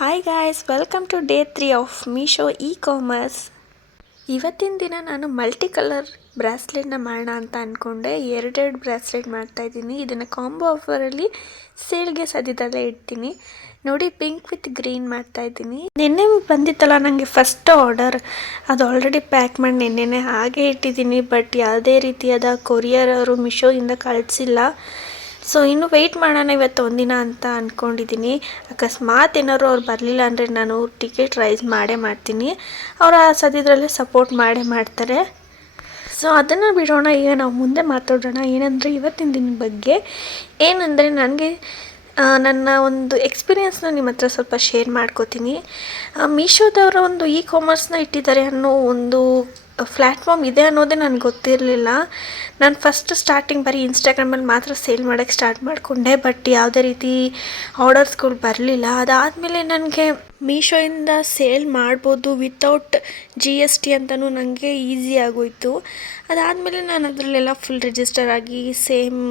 Hi guys, welcome to day 3 of Meesho commerce. ಇವತ್ತಿನ ದಿನ ನಾನು ಮಲ್ಟಿ ಕಲರ್ ಬ್ರಾಸ್ಲೆಟ್ನ ಮಾಡೋಣ ಅಂತ ಅಂದ್ಕೊಂಡೆ. ಎರಡೆರಡು ಬ್ರಾಸ್ಲೆಟ್ ಮಾಡ್ತಾಯಿದ್ದೀನಿ. ಇದನ್ನು ಕಾಂಬೋ ಆಫರಲ್ಲಿ ಸೇಲ್ಗೆ ಸದ್ಯದಲ್ಲೇ ಇಡ್ತೀನಿ. ನೋಡಿ, ಪಿಂಕ್ ವಿತ್ ಗ್ರೀನ್ ಮಾಡ್ತಾಯಿದ್ದೀನಿ. ನಿನ್ನೆ ಬಂದಿತ್ತಲ್ಲ ನನಗೆ ಫಸ್ಟ್ ಆರ್ಡರ್, ಅದು ಆಲ್ರೆಡಿ ಪ್ಯಾಕ್ ಮಾಡಿ ನಿನ್ನೆನೆ ಹಾಗೆ ಇಟ್ಟಿದ್ದೀನಿ. ಬಟ್ ಯಾವುದೇ ರೀತಿಯಾದ ಕೊರಿಯರ್ ಅವರು ಮೀಶೋಯಿಂದ ಕಳಿಸಿಲ್ಲ. ಸೊ ಇನ್ನು ವೆಯ್ಟ್ ಮಾಡೋಣ ಇವತ್ತು ಒಂದಿನ ಅಂತ ಅಂದ್ಕೊಂಡಿದ್ದೀನಿ. ಅಕಸ್ಮಾತ್ ಏನಾದ್ರು ಅವ್ರು ಬರಲಿಲ್ಲ ಅಂದರೆ ನಾನು ಟಿಕೆಟ್ ರೈಸ್ ಮಾಡ್ತೀನಿ. ಅವರ ಸದ್ಯದಲ್ಲೇ ಸಪೋರ್ಟ್ ಮಾಡ್ತಾರೆ. ಸೊ ಅದನ್ನು ಬಿಡೋಣ. ಈಗ ನಾವು ಮುಂದೆ ಮಾತಾಡೋಣ. ಏನಂದರೆ ಇವತ್ತಿನ ದಿನದ ಬಗ್ಗೆ ಏನಂದರೆ ನನಗೆ ನನ್ನ ಒಂದು ಎಕ್ಸ್ಪೀರಿಯೆನ್ಸ್ನ ನಿಮ್ಮ ಹತ್ರ ಸ್ವಲ್ಪ ಶೇರ್ ಮಾಡ್ಕೋತೀನಿ. ಮೀಶೋದವರ ಒಂದು ಕಾಮರ್ಸ್ನ ಇಟ್ಟಿದ್ದಾರೆ ಅನ್ನೋ ಒಂದು ಪ್ಲ್ಯಾಟ್ಫಾರ್ಮ್ ಇದೆ ಅನ್ನೋದೇ ನನಗೆ ಗೊತ್ತಿರಲಿಲ್ಲ. ನಾನು ಫಸ್ಟ್ ಸ್ಟಾರ್ಟಿಂಗ್ ಬರೀ ಇನ್ಸ್ಟಾಗ್ರಾಮಲ್ಲಿ ಮಾತ್ರ ಸೇಲ್ ಮಾಡೋಕ್ಕೆ ಸ್ಟಾರ್ಟ್ ಮಾಡಿಕೊಂಡೆ. ಬಟ್ ಯಾವುದೇ ರೀತಿ ಆರ್ಡರ್ಸ್ಗಳು ಬರಲಿಲ್ಲ. ಅದಾದಮೇಲೆ ನನಗೆ ಮೀಶೋಯಿಂದ ಸೇಲ್ ಮಾಡ್ಬೋದು ವಿತೌಟ್ GST ಅಂತಲೂ ನನಗೆ ಈಸಿ ಆಗೋಯಿತು. ಅದಾದಮೇಲೆ ನಾನು ಅದರಲ್ಲೆಲ್ಲ ಫುಲ್ ರಿಜಿಸ್ಟರ್ ಆಗಿ ಸೇಮ್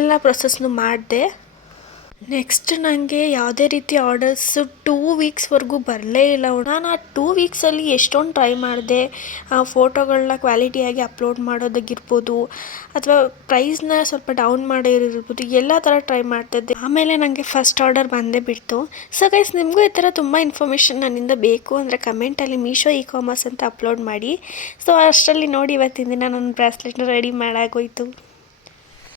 ಎಲ್ಲ ಪ್ರೊಸೆಸ್ನು ಮಾಡಿದೆ. ನೆಕ್ಸ್ಟ್ ನನಗೆ ಯಾವುದೇ ರೀತಿ ಆರ್ಡರ್ಸು 2 ವೀಕ್ಸ್ವರೆಗೂ ಬರಲೇ ಇಲ್ಲ. ನಾನು ಆ 2 ವೀಕ್ಸಲ್ಲಿ ಎಷ್ಟೊಂದು ಟ್ರೈ ಮಾಡಿದೆ. ಫೋಟೋಗಳನ್ನ ಕ್ವಾಲಿಟಿಯಾಗಿ ಅಪ್ಲೋಡ್ ಮಾಡೋದಾಗಿರ್ಬೋದು, ಅಥವಾ ಪ್ರೈಸ್ನ ಸ್ವಲ್ಪ ಡೌನ್ ಮಾಡಿರ್ಬೋದು, ಎಲ್ಲ ಥರ ಟ್ರೈ ಮಾಡ್ತಾಯಿದ್ದೆ. ಆಮೇಲೆ ನನಗೆ ಫಸ್ಟ್ ಆರ್ಡರ್ ಬಂದೇ ಬಿಡ್ತು. ಸೊ ಗೈಸ್, ನಿಮಗೂ ಈ ಥರ ತುಂಬ ಇನ್ಫಾರ್ಮೇಷನ್ ನನ್ನಿಂದ ಬೇಕು ಅಂದರೆ ಕಮೆಂಟಲ್ಲಿ ಮೀಶೋ ಕಾಮರ್ಸ್ ಅಂತ ಅಪ್ಲೋಡ್ ಮಾಡಿ. ಸೊ ಅಷ್ಟರಲ್ಲಿ ನೋಡಿ, ಇವತ್ತಿನ ದಿನ ನನ್ನ ಬ್ರಾಸ್ಲೆಟ್ನ ರೆಡಿ ಮಾಡಾಗೋಯ್ತು.